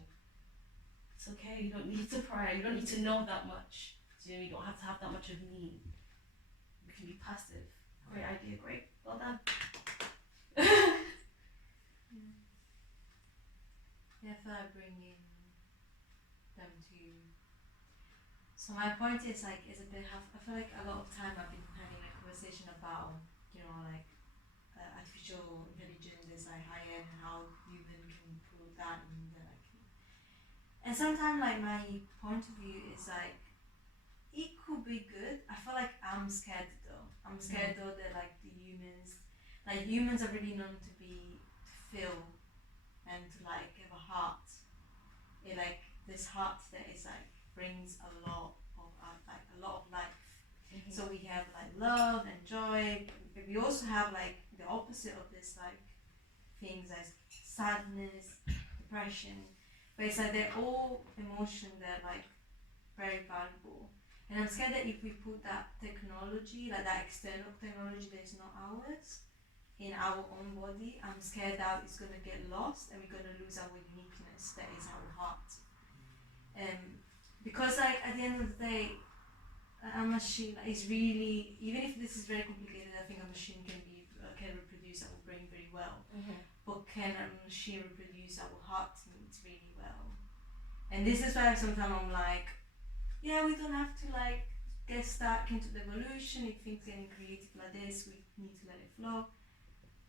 It's okay, you don't need to pry, you don't need to know that much. So, you don't have to have that much of me. We can be passive. Great idea, great. Well done. Yeah, I feel like bringing them to. So my point is like, it's a bit. I feel like a lot of time I've been having a conversation about, like artificial intelligence is like high end, and how human can improve that, and sometimes like my point of view is like, it could be good. I feel like I'm scared though. I'm scared though that like humans are really known to feel and to like have a heart. It like this heart that is like brings a lot of life. Mm-hmm. So we have like love and joy, but we also have like the opposite of this, like things as sadness, depression. But it's like they're all emotion that are like very valuable. And I'm scared that if we put that technology, like that external technology that is not ours, in our own body, I'm scared that it's gonna get lost and we're gonna lose our uniqueness that is our heart. Because like at the end of the day, a machine is really, even if this is very complicated, I think a machine can reproduce our brain very well. Mm-hmm. But can a machine reproduce our heart needs really well? And this is why sometimes I'm like, yeah, we don't have to like get stuck into the evolution. If things getting creative like this, we need to let it flow.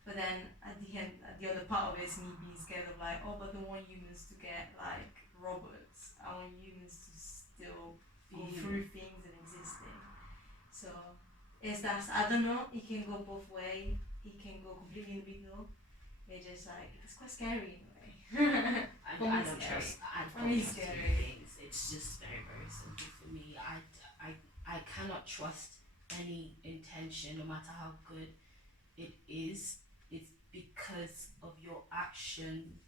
But then at the end, the other part of it is me being scared of like, oh, but I don't want humans to get like robots. I want humans to still go through things and existing. So it's that, I don't know, it can go both ways. It can go completely individual. It's just like, it's quite scary in a way. I don't trust. I don't trust things. It's just very, very simple for me. I cannot trust any intention, no matter how good it is. It's because of your action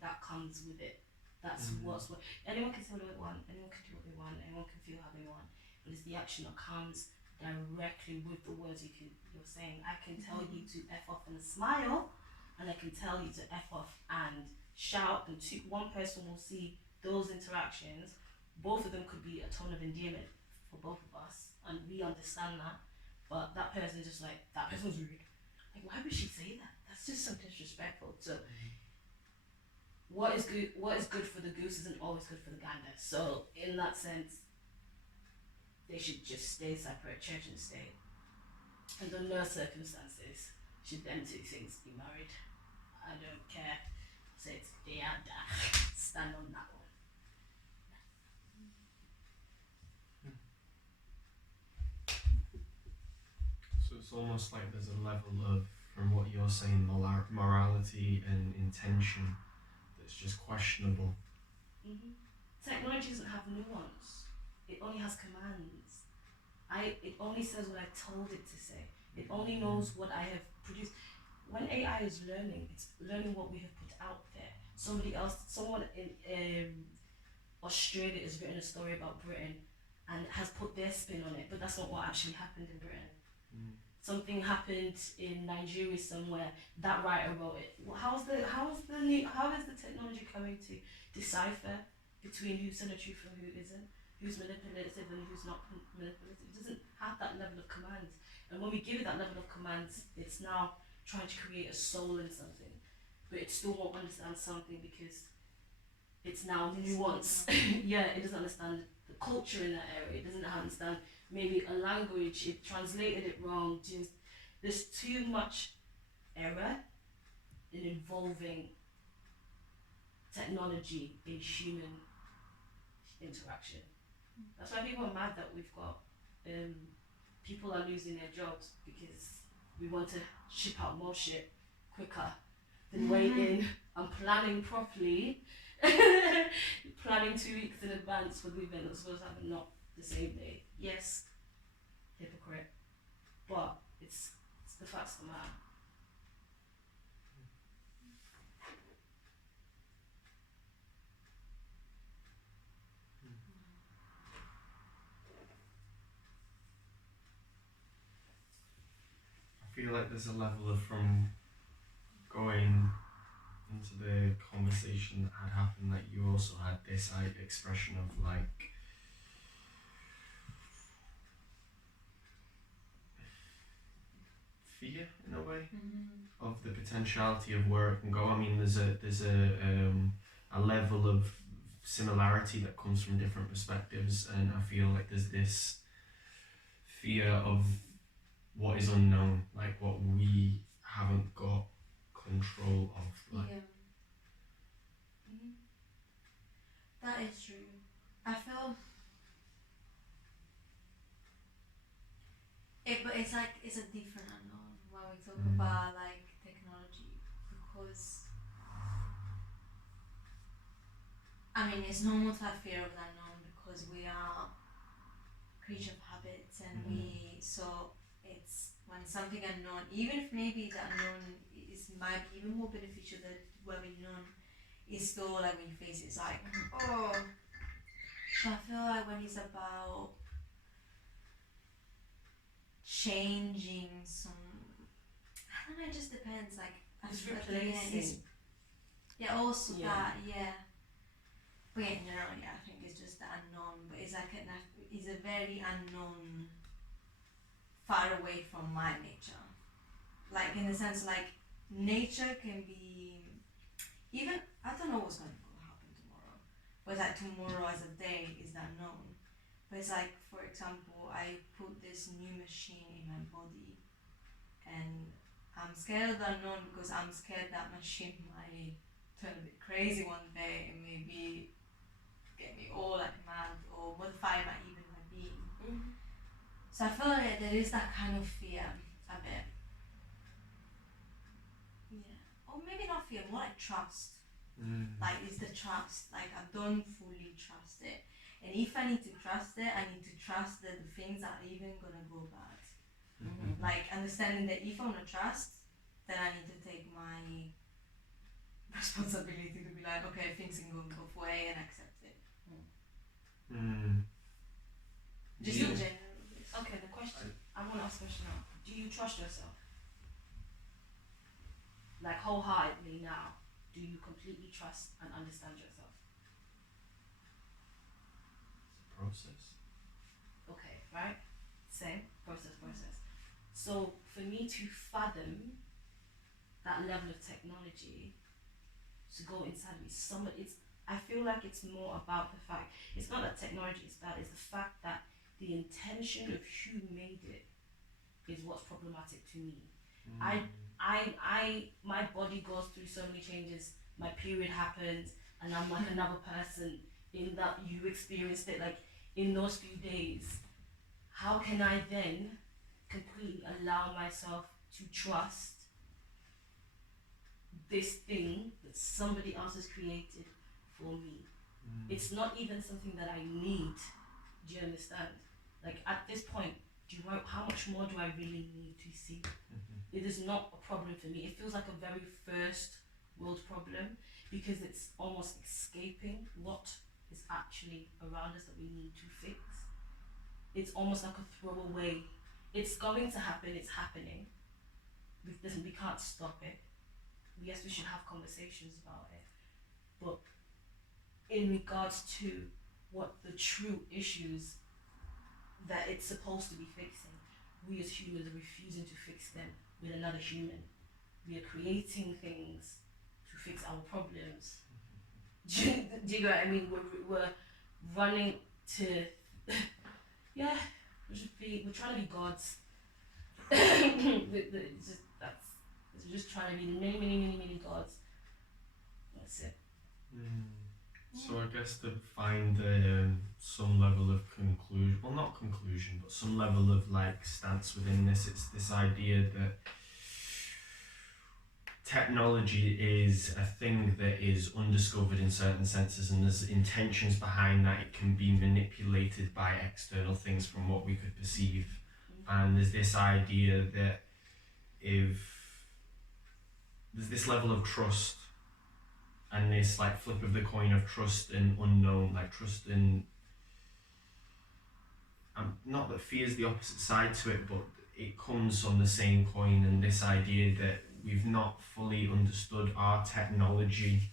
that comes with it. That's what's what. Anyone can say what they want, anyone can do what they want, anyone can feel how they want, but it's the action that comes directly with the words you're saying. I can tell you to F off and smile, and I can tell you to F off and shout, and one person will see those interactions. Both of them could be a tone of endearment for both of us, and we understand that. But that person just like, that person's rude. Like, why would she say that? That's just so disrespectful. So what is good for the goose isn't always good for the gander. So in that sense, they should just stay separate, church and state. And under no circumstances should them two things be married. I don't care. So it's stand on that one. So it's almost like there's a level of, from what you're saying, morality and intention that's just questionable. Technology doesn't have nuance. It only has commands. It only says what I told it to say. It only knows what I have produced. When AI is learning, it's learning what we have put out there. Someone in Australia has written a story about Britain and has put their spin on it, but that's not what actually happened in Britain. Something happened in Nigeria somewhere. That writer wrote it. How is the technology coming to decipher between who's telling the truth and who isn't? Who's manipulative and who's not manipulative? It doesn't have that level of commands. And when we give it that level of commands, it's now trying to create a soul in something, but it still won't understand something because it's now nuance. Yeah, it doesn't understand the culture in that area. It doesn't understand maybe a language. It translated it wrong. There's too much error in involving technology in human interaction. That's why people are mad that we've got people are losing their jobs because we want to ship out more shit quicker than waiting and planning properly. Planning 2 weeks in advance for the event that's supposed to happen not the same day. Yes, hypocrite, but it's the facts of the matter. I feel like there's a level of, from going into the conversation that had happened, that you also had this expression of like fear in a way of the potentiality of where it can go. I mean, there's a level of similarity that comes from different perspectives, and I feel like there's this fear of what is unknown, like what we haven't got control of. Like. That is true. I feel but it's like it's a different unknown when we talk about like technology, because I mean it's normal to have fear of the unknown because we are creature of habits, and so it's when something unknown, even if maybe the unknown might be even more beneficial than what we know, it's still like when you face it, it's like oh. So I feel like when it's about changing some, I don't know, it just depends. Like it's replacing. Yeah, also that, yeah. But yeah, in general, yeah, I think it's just the unknown. But it's like it's a very unknown, far away from my nature. Like in the sense, like nature can be even. I don't know what's going to happen tomorrow, but like tomorrow as a day is the unknown. But it's like, for example, I put this new machine in my body, and I'm scared of the unknown because I'm scared that machine might turn a bit crazy one day and maybe get me all like mad or modify even my being. So I feel like there is that kind of fear a bit. Yeah. Or maybe not fear, more like trust. Like it's the trust. Like I don't fully trust it. And if I need to trust it, I need to trust that the things are even gonna go bad. Like understanding that if I wanna trust, then I need to take my responsibility to be like, okay, things can go both ways and accept it. Just in general. Okay, the question. I want to ask a question now. Do you trust yourself? Like wholeheartedly now? do you completely trust and understand yourself? It's a process. Okay, right? Same process. So for me to fathom that level of technology, to go inside me, I feel like it's more about the fact, it's not that technology is bad, it's the fact that the intention of who made it is what's problematic to me. My body goes through so many changes. My period happens, and I'm like another person in that you experienced it like in those few days. How can I then completely allow myself to trust this thing that somebody else has created for me? It's not even something that I need. Do you understand? Like at this point, how much more do I really need to see? It is not a problem for me. It feels like a very first world problem because it's almost escaping what is actually around us that we need to fix. It's almost like a throwaway. It's going to happen, it's happening. We can't stop it. Yes, we should have conversations about it. But in regards to what the true issues that it's supposed to be fixing, we as humans are refusing to fix them with another human. We are creating things to fix our problems. Do you get what I mean? We're running to, yeah, we're trying to be gods. It's just trying to be many gods. That's it. So I guess to find some level of conclusion, well not conclusion, but some level of like stance within this, it's this idea that technology is a thing that is undiscovered in certain senses, and there's intentions behind that. It can be manipulated by external things from what we could perceive. And there's this idea that if there's this level of trust and this like flip of the coin of trust and unknown, like trust in, not that fear is the opposite side to it, but it comes on the same coin, and this idea that we've not fully understood our technology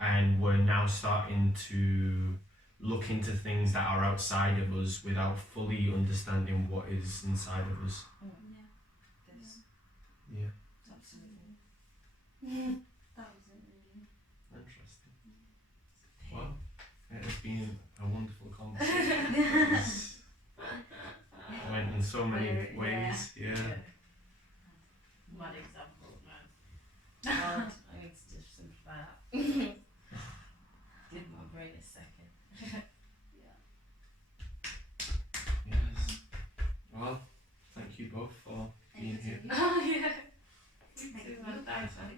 and we're now starting to look into things that are outside of us without fully understanding what is inside of us. Yeah. Absolutely. That was it really. Interesting. Well, it has been a wonderful conversation. It went in so many ways. Yeah. Mad example, man. God, I need to just simplify that. Give my brain a second. Yes. Well, thank you both for being here. Oh yeah. Thank you. Thanks, man.